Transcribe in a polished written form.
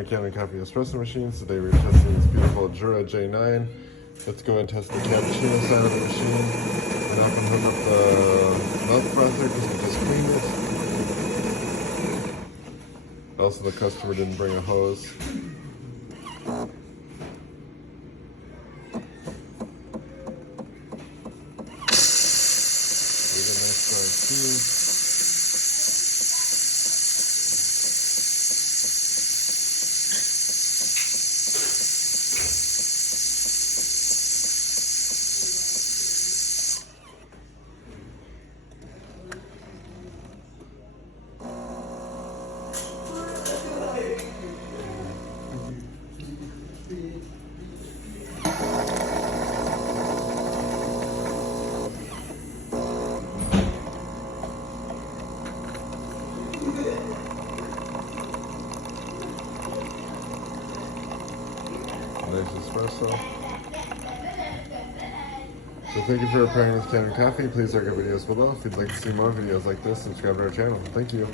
my Kanen coffee espresso machines. Today we're testing this beautiful Jura J9. Let's go and test the cappuccino side of the machine. We're not going to hook up the milk frother because we just cleaned it. Also, the customer didn't bring a hose. We get a nice dry steam. Nice espresso. So thank you for preparing this Kanen coffee. Please like our videos below. If you'd like to see more videos like this, subscribe to our channel. Thank you.